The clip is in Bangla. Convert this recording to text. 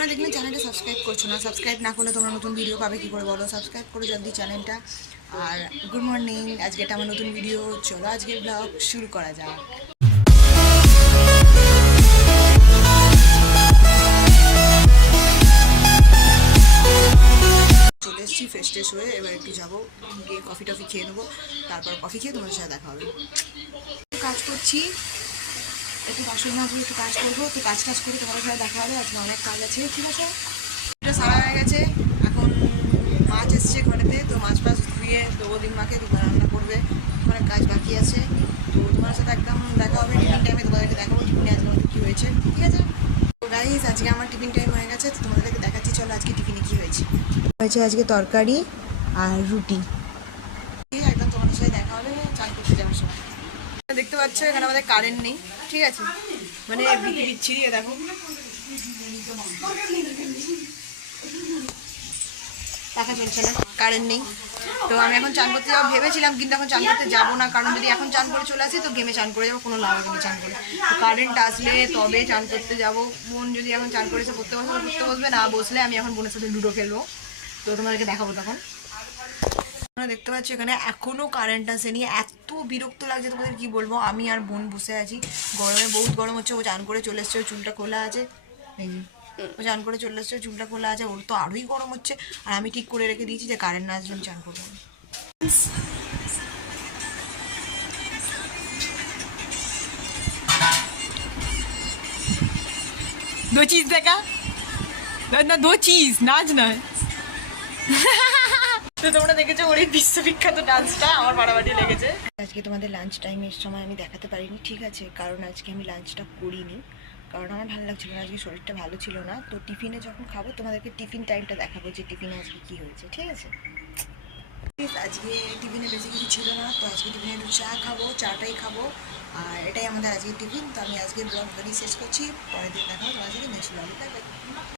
তোমরা দেখলে চ্যানেলটা সাবস্ক্রাইব করছো না, সাবস্ক্রাইব না করলে তোমরা নতুন ভিডিও পাবে কী করে বলো? সাবস্ক্রাইব করো জলদি চ্যানেলটা। আর গুড মর্নিং, আজকে এটা আমার নতুন ভিডিও। চলো আজকে ব্লগ শুরু করা যাক। চলে এসেছি ফ্রেশ ট্রেশ হয়ে, এবার একটু যাবো গিয়ে কফি টফি খেয়ে নেবো, তারপর কফি খেয়ে তোমাদের সাথে দেখা হবে। কাজ করছি, একটু বাসন মাজবো, একটু কাজ করবো, তো কাজ করে তোমাদের সাথে দেখা হবে। আজকে অনেক কাজ আছে, ঠিক আছে? এটা সারা হয়ে গেছে, এখন মাছ এসছে ঘরেতে, তো মাছ ফাছ ধুয়ে দেবো দিনমাকে, দুবার রান্না করবে, অনেক কাজ বাকি আছে। তো তোমার সাথে একদম দেখা হবে টিফিন টাইমে, তোমাদেরকে দেখাবো টিফিনে আজকে আমাদের কী হয়েছে, ঠিক আছে? তো গাইস, আজকে আমার টিফিন টাইম হয়ে গেছে, তো তোমাদেরকে দেখাচ্ছি। চলো আজকে টিফিনে কী হয়েছে। আজকে তরকারি আর রুটি, একদম তোমাদের সাথে দেখা হবে চান করতে যাওয়ার সময়। দেখতে পাচ্ছ এখানে আমাদের কারেন্ট নেই, ঠিক আছে? মানে বিচ্ছিরি, দেখো দেখা চলছে না, কারেন্ট নেই। তো আমি এখন চান করতে যাবো ভেবেছিলাম, কিন্তু এখন চান করতে যাবো না, কারণ যদি এখন চান করে চলে আসি তো গেমে চান করে যাবো, কোনো লাভ হবে না চান করে। তো কারেন্ট আসলে তবে চান করতে যাবো। বোন যদি এখন চান করেছে পড়তে বসবে, না বসলে আমি এখন বোনের সাথে লুডো খেলবো, তো তোমাদেরকে দেখাবো তখন। দেখতে পাচ্ছ এখানে এখনো কারেন্ট আসেনি, এত বিরক্ত লাগছে তোমাদের কি বলবো। আমি আর বোন বসে আছি, গরমে বহুত গরম হচ্ছে। ও চান করে চলে এসছে, ওর চুলটা খোলা আছে, ও চান করে চলে এসছে, চুলটা খোলা আছে, ওর তো আরোই গরম হচ্ছে। আর আমি ঠিক করে রেখে দিয়েছি যে কারেন্ট না আসলে চান করবো। दो चीज देखा না, দো চিজ নাচ নয়। তো তোমরা দেখেছো ওর এই বিশ্ববিখ্যাত ডান্সটা, আমার বাড়াবাড়ি লেগেছে। আজকে তোমাদের লাঞ্চ টাইমের সময় আমি দেখাতে পারিনি, ঠিক আছে? কারণ আজকে আমি লাঞ্চটা করিনি, কারণ আমার ভালো লাগছিল না, আজকে শরীরটা ভালো ছিল না। তো টিফিনে যখন খাবো তোমাদেরকে টিফিন টাইমটা দেখাবো যে টিফিনে আজকে কী হয়েছে, ঠিক আছে? আজকে টিফিনে বেশি কিছু ছিল না, তো আজকে টিফিনে একটু চা খাবো, চাটাই খাবো। আর এটাই আমাদের আজকের টিফিন। তো আমি আজকে ব্লগ শেষ করছি, পরের দিন দেখা হবে তোমার সাথে নেক্সট ব্লগে।